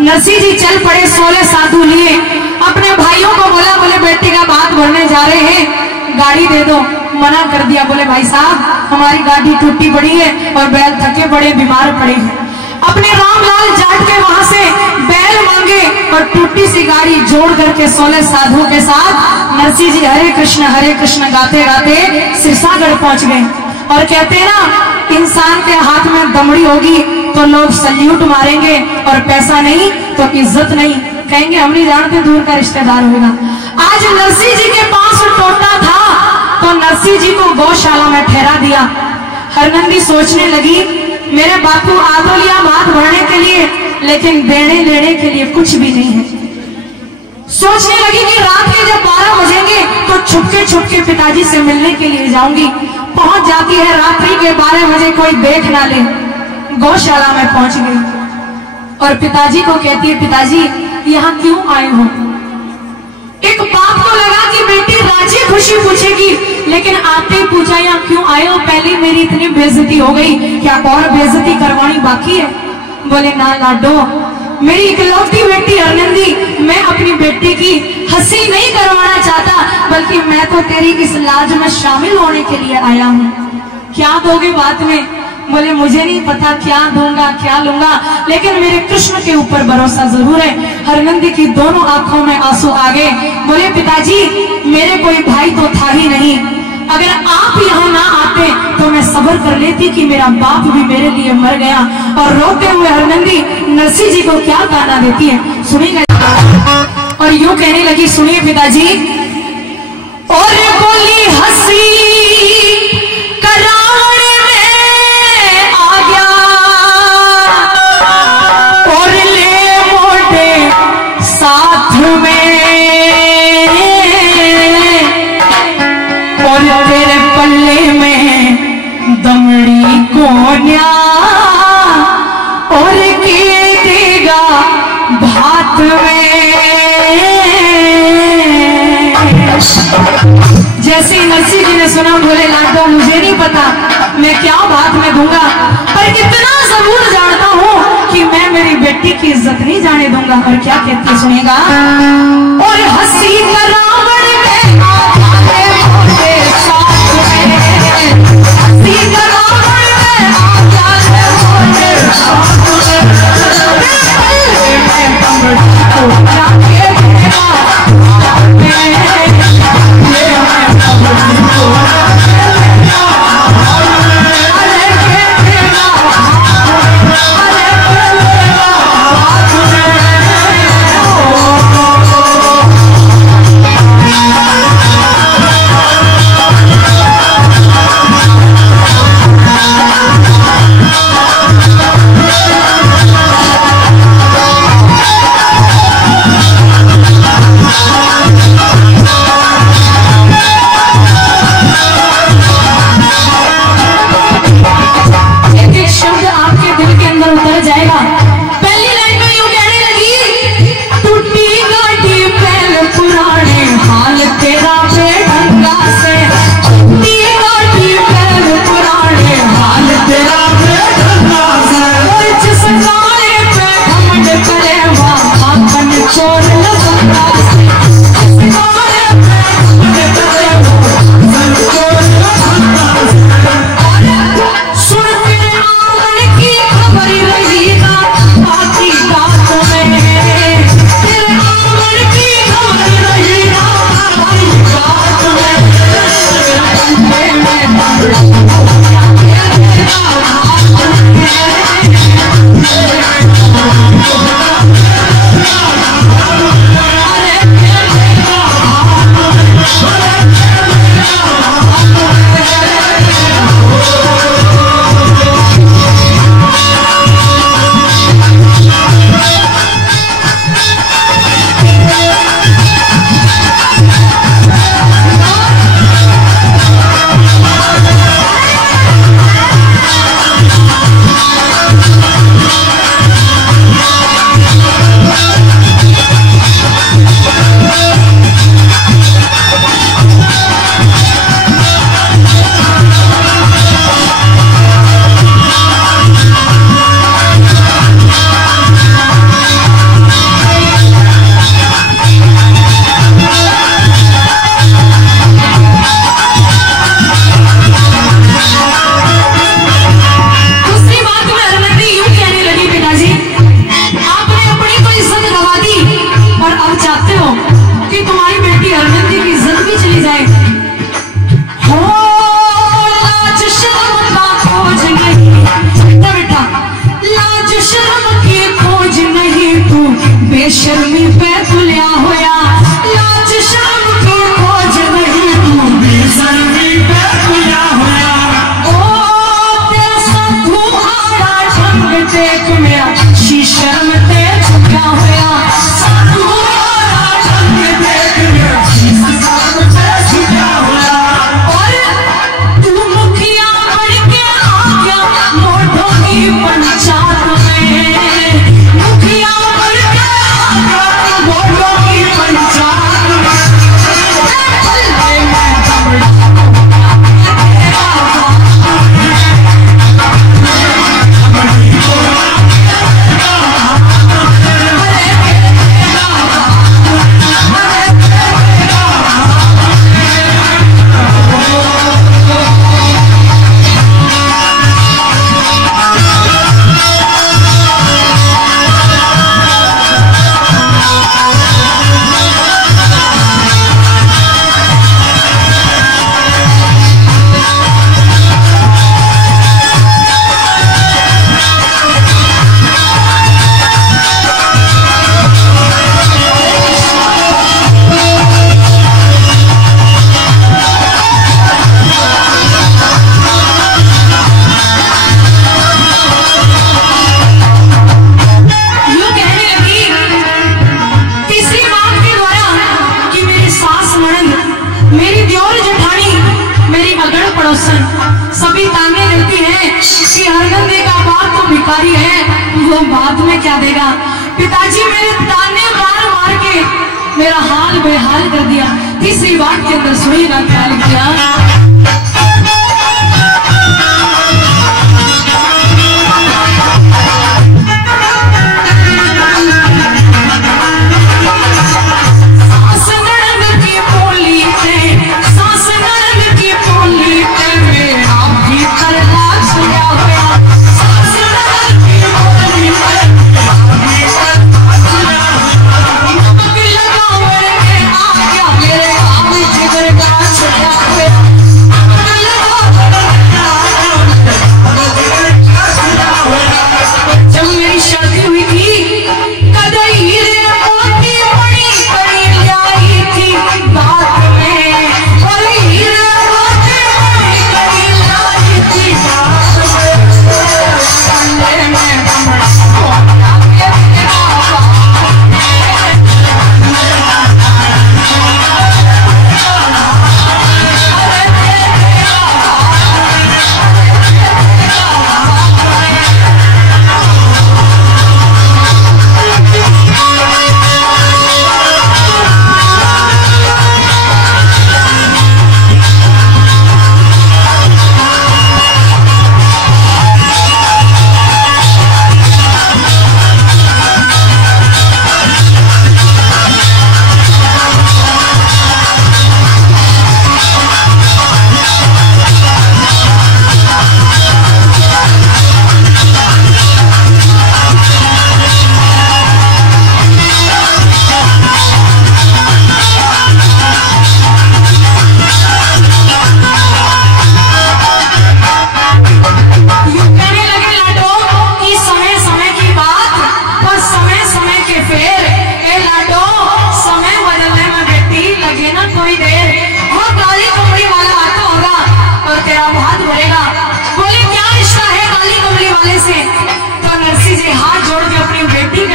नरसिंह जी चल पड़े 16 साधु लिए। अपने भाइयों को बोला, बोले बेटे का बात भरने जा रहे हैं, गाड़ी दे दो। मना कर दिया, बोले भाई साहब हमारी गाड़ी टूटी पड़ी है और बैल थके पड़े, बीमार पड़े हैं। अपने रामलाल जाट के वहां से बैल मांगे और टूटी सी गाड़ी जोड़ करके 16 साधुओं के साथ नरसिंह जी हरे कृष्ण गाते गाते सिरसागढ़ पहुंच गए। और कहते हैं ना, इंसान के हाथ में दमड़ी होगी तो लोग सल्यूट मारेंगे और पैसा नहीं तो इज्जत नहीं, कहेंगे हम नहीं जानते, दूर का रिश्तेदार होगा। आज नरसिंह जी के पास टोटा था तो नरसिंह जी को गौशाला में ठहरा दिया। हरनंदी सोचने लगी, मेरे बापू आ तो लिया बात भरने के लिए, लेकिन देने लेने के लिए कुछ भी नहीं है। सोचने लगी कि रात के जब 12 बजेंगे तो छुपके पिताजी से मिलने के लिए जाऊंगी। पहुंच जाती है रात्रि के 12 बजे, कोई देख ना ले। गौशाला में पहुंच गई और पिताजी को कहती है, पिताजी यहाँ क्यों आए हो? एक बाप को लगा कि बेटी राजी खुशी पूछेगी, लेकिन आते ही पूछा यहाँ क्यों आए हो? पहले मेरी इतनी बेइज्जती हो गई, क्या और बेइज्जती करवानी बाकी है? बोले ना लाडो, मेरी इकलौती बेटी हरनंदी, मैं अपनी बेटी की हंसी नहीं करवाना चाहता, बल्कि मैं तो तेरी इस लाज में शामिल होने के लिए आया हूँ। क्या दोगे बात में? बोले मुझे नहीं पता क्या दूंगा क्या लूंगा, लेकिन मेरे कृष्ण के ऊपर भरोसा जरूर है। हरनंदी की दोनों आंखों में आंसू आ गए। बोले पिताजी मेरे कोई भाई तो था ही नहीं, अगर आप यहाँ ना आते तो मैं सब्र कर लेती कि मेरा बाप भी मेरे लिए मर गया। और रोते हुए हरनंदी नरसिंह जी को क्या गाना देती है सुनिएगा। और यूं कहने लगी, सुनिए पिताजी। और बोली हंसी करावण में आ गया और ले मोटे साथ में, और तेरे पल्ले में दमड़ी कोन्या और के देगा भात में। जैसे ही नरसिंह जी ने सुना, बोले लाडो मुझे नहीं पता मैं क्या भात में दूंगा, पर इतना जरूर जानता हूँ कि मैं मेरी बेटी की इज्जत नहीं जाने दूंगा। और क्या कहते सुनिएगा। और हंसी का रावण में आगे मोटे साथ में, हंसी का रावण में आगे मोटे साथ बेशर्मी पे तुलिया होया लाज शर्म की खोज नहीं तू बेशर्मी पे तुलिया होया ओ तेरा साधु आड़ा ढंग देख मेरा शी शर्म ते झुका होया साधु आड़ा ढंग देख मेरा शी शर्म ते झुका होया और तू मुखिया बन के आ गया मोढ़ों की पंचायत में मुखिया सभी ताने देती है कि हरगंदे का बाप तो भिखारी है, वो बाद में क्या देगा। पिताजी मेरे ताने मार मार के मेरा हाल बेहाल कर दिया। तीसरी बात के अंदर सुनिएगा क्या लिख दिया।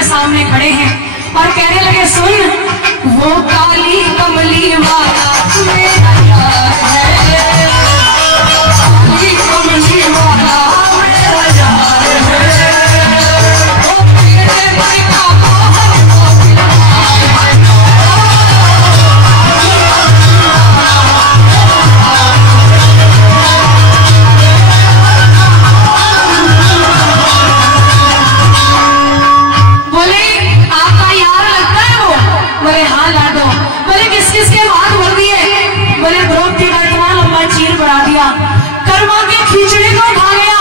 सामने खड़े हैं और कहने लगे सुन वो काली कमली वाला मेरा यार है, काली कमली वाला मेरा यार है, वो तेरे भाई का कर्मा के खींचड़े को खा गया।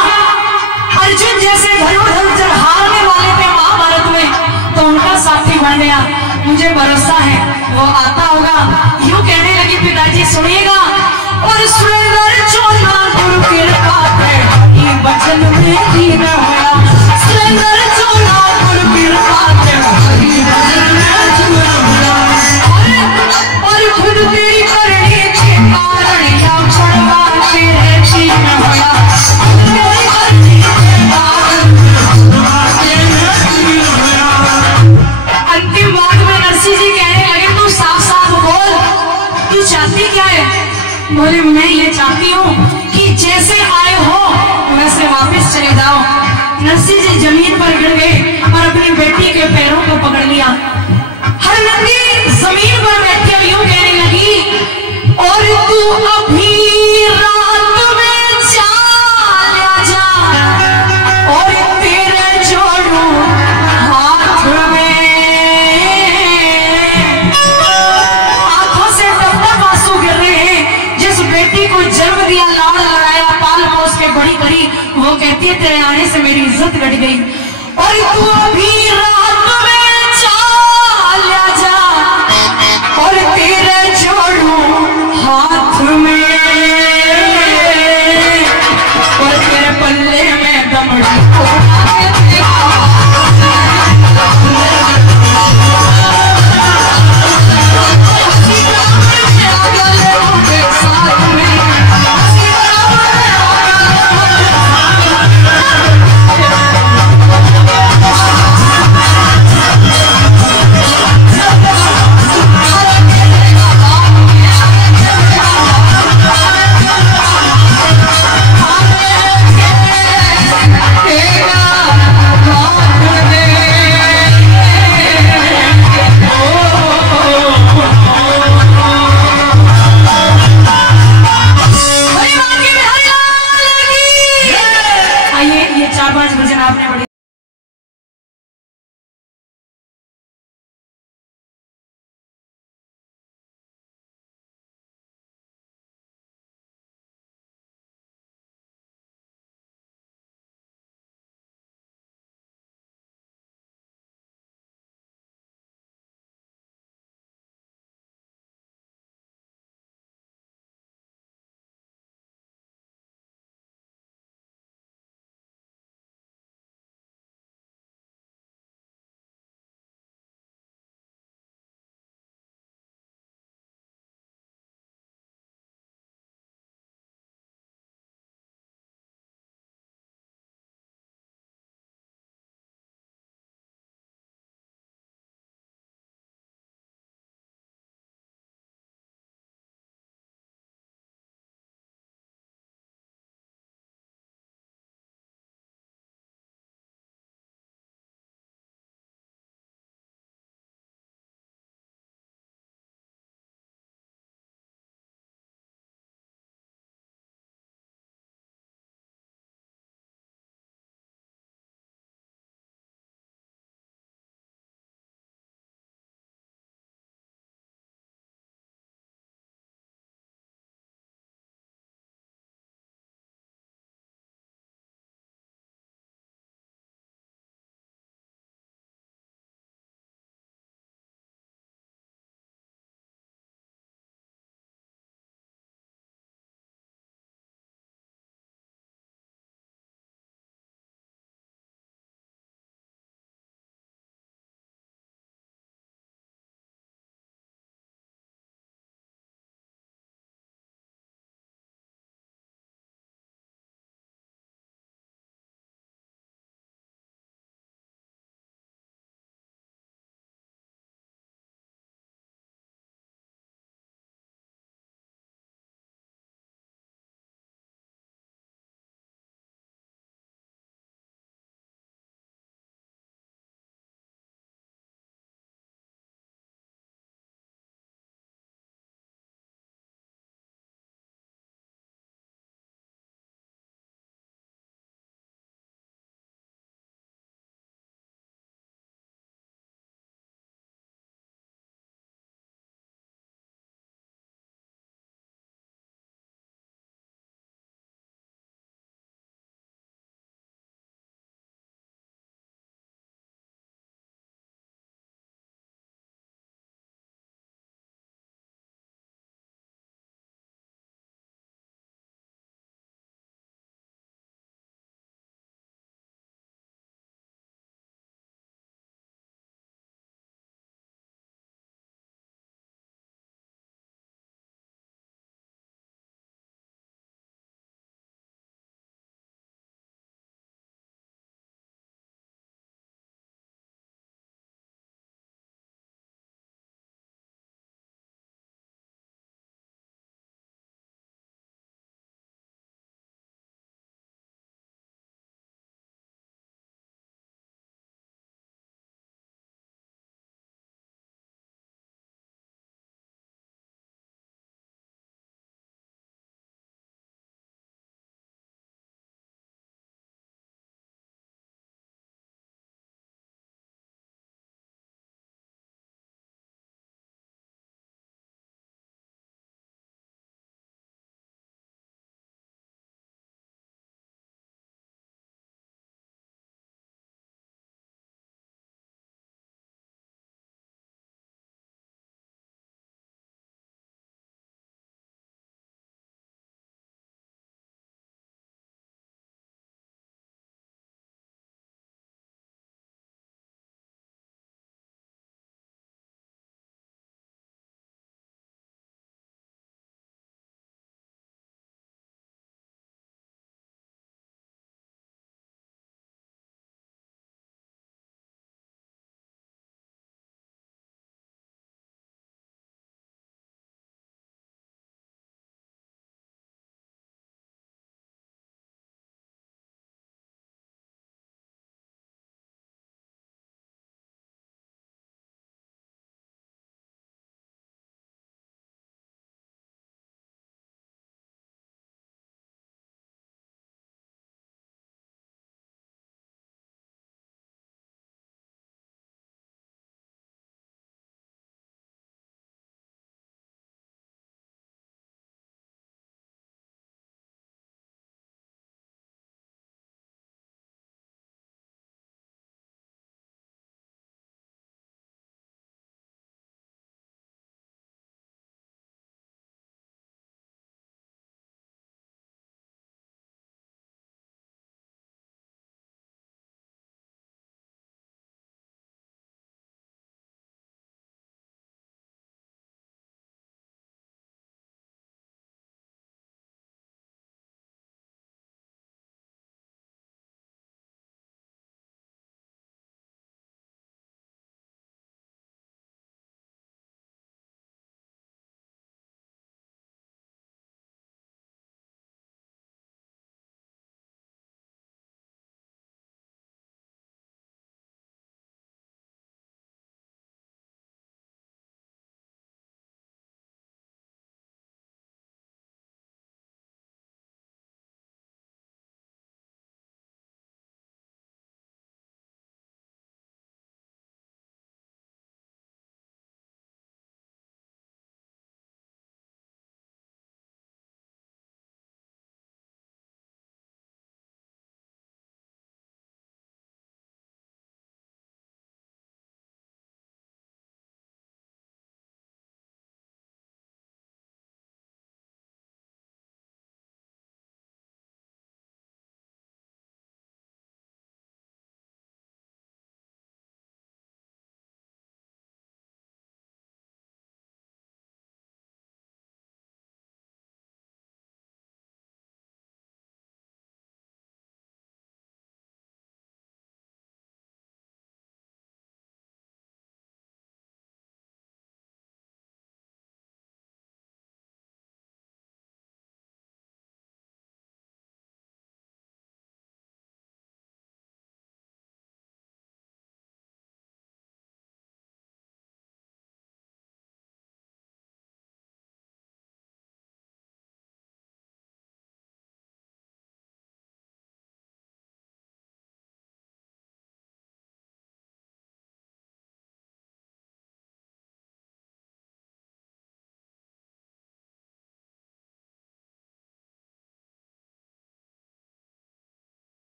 अर्जुन जैसे धनुर्धर हारने वाले थे महाभारत में, तो उनका साथी बन गया। मुझे भरोसा है वो आता होगा। यूं कहने लगी पिताजी सुनिएगा और सुरेंद्र चोला गुरु कृपा है बचन में ही न होया, सुरेंद्र चोला गुरु कृपा है बोले मैं ये चाहती हूँ कि जैसे आए हो वैसे वापस चले जाओ। नरसिंह जी जमीन पर गिर गए और अपनी बेटी के पैरों को पकड़ लिया।